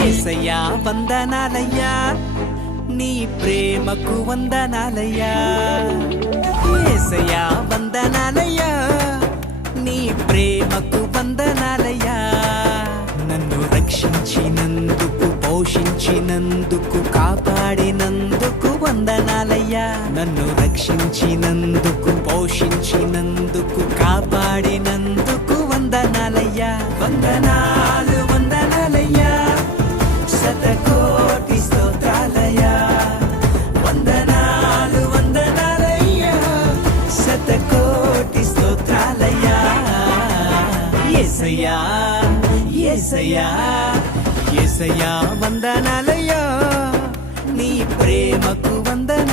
యేసయ్యా వందనాలయ్యా నీ ప్రేమకు వందనాలయ్యా యేసయ్యా వందనాలయ్యా నీ ప్రేమకు వందనాలయ్యా నన్ను రక్షించినందుకు పోషించినందుకు కాపాడినందుకు వందనాలయ్యా నన్ను రక్షించినందుకు పోషించినందుకు కాపాడినందుకు వందనాలయ్యా వందనాలు వందనాలయ్యా శతకోటి స్తోత్రాలయ్యా వందనాలు వందనాలయ్యా శతకోటి స్తోత్రాలయ్యా యేసయ్యా యేసయ్యా యేసయ్యా వందనాలయ్యా నీ ప్రేమకు వందనాలయ్యా